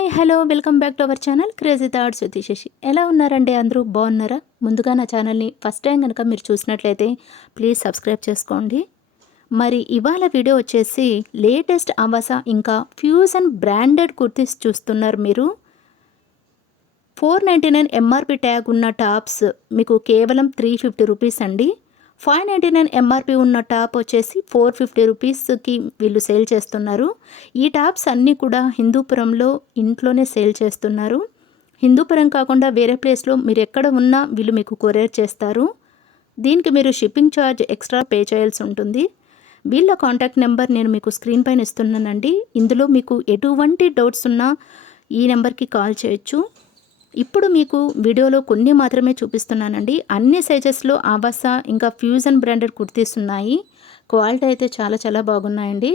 Hi hello welcome back to our channel crazy thoughts with Shashi. ఎలా ఉన్నారండి? అందరూ బాగున్నారా? ముందుగా నా ఛానల్ని ఫస్ట్ టైం కనుక మీరు చూసినట్లయితే ప్లీజ్ సబ్స్క్రైబ్ చేసుకోండి. మరి ఇవాళ వీడియో వచ్చేసి లేటెస్ట్ అవాసా ఇంకా ఫ్యూజన్ బ్రాండెడ్ కుర్తీస్ చూస్తున్నారు మీరు. 499 ఎంఆర్పి ట్యాగ్ ఉన్న టాప్స్ మీకు కేవలం 350 రూపీస్ అండి. 599 ఎంఆర్పి ఉన్న టాప్ వచ్చేసి 450 రూపీస్కి వీళ్ళు సేల్ చేస్తున్నారు. ఈ టాప్స్ అన్నీ కూడా హిందూపురంలో ఇంట్లోనే సేల్ చేస్తున్నారు. హిందూపురం కాకుండా వేరే ప్లేస్లో మీరు ఎక్కడ ఉన్నా వీళ్ళు మీకు కొరియర్ చేస్తారు. దీనికి మీరు షిప్పింగ్ ఛార్జ్ ఎక్స్ట్రా పే చేయాల్సి ఉంటుంది. వీళ్ళ కాంటాక్ట్ నెంబర్ నేను మీకు స్క్రీన్ పైన ఇస్తున్నానండి. ఇందులో మీకు ఎటువంటి డౌట్స్ ఉన్నా ఈ నెంబర్కి కాల్ చేయొచ్చు. ఇప్పుడు మీకు వీడియోలో కొన్ని మాత్రమే చూపిస్తున్నానండి. అన్ని సైజెస్లో ఆవాసా ఇంకా ఫ్యూజన్ బ్రాండెడ్ కుర్తీస్ ఉన్నాయి. క్వాలిటీ అయితే చాలా బాగున్నాయండి.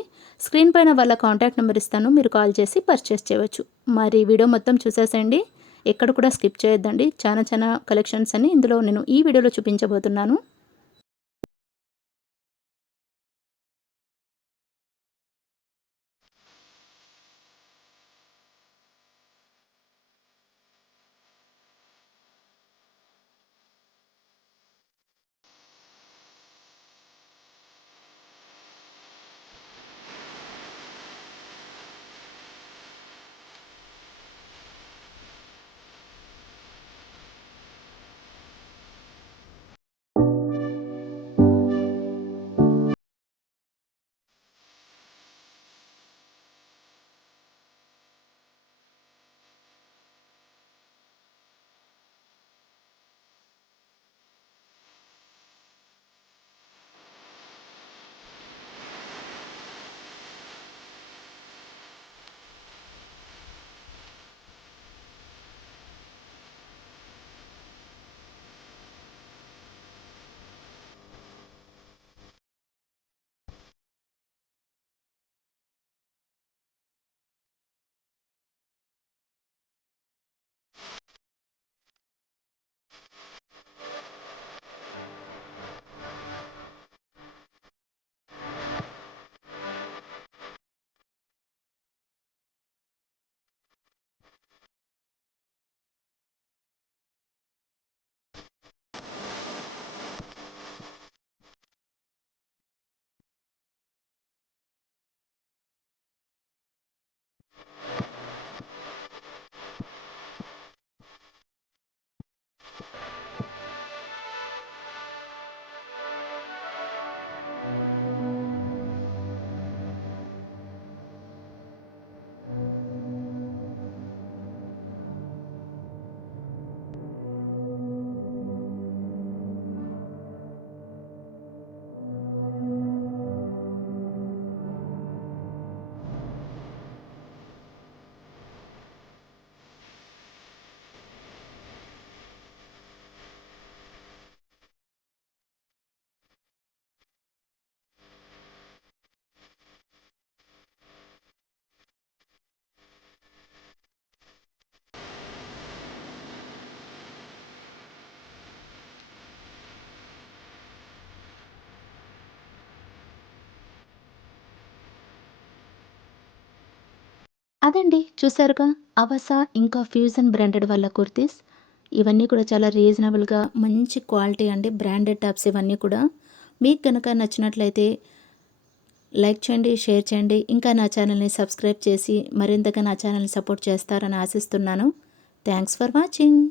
స్క్రీన్ పైన వాళ్ళ కాంటాక్ట్ నెంబర్ ఇస్తాను, మీరు కాల్ చేసి పర్చేస్ చేయవచ్చు. మరి వీడియో మొత్తం చూసేసేయండి, ఎక్కడ కూడా స్కిప్ చేయొద్దండి. చాలా కలెక్షన్స్ అని ఇందులో నేను ఈ వీడియోలో చూపించబోతున్నాను. అదండి, చూసారుగా అవసా ఇంకా ఫ్యూజన్ బ్రాండెడ్ వాళ్ళ కుర్తీస్. ఇవన్నీ కూడా చాలా రీజనబుల్గా మంచి క్వాలిటీ అండి, బ్రాండెడ్ టాప్స్ ఇవన్నీ కూడా. మీకు కనుక నచ్చినట్లయితే లైక్ చేయండి, షేర్ చేయండి. ఇంకా నా ఛానల్ని సబ్స్క్రైబ్ చేసి మరింతగా నా ఛానల్ని సపోర్ట్ చేస్తారని ఆశిస్తున్నాను. Thanks for watching.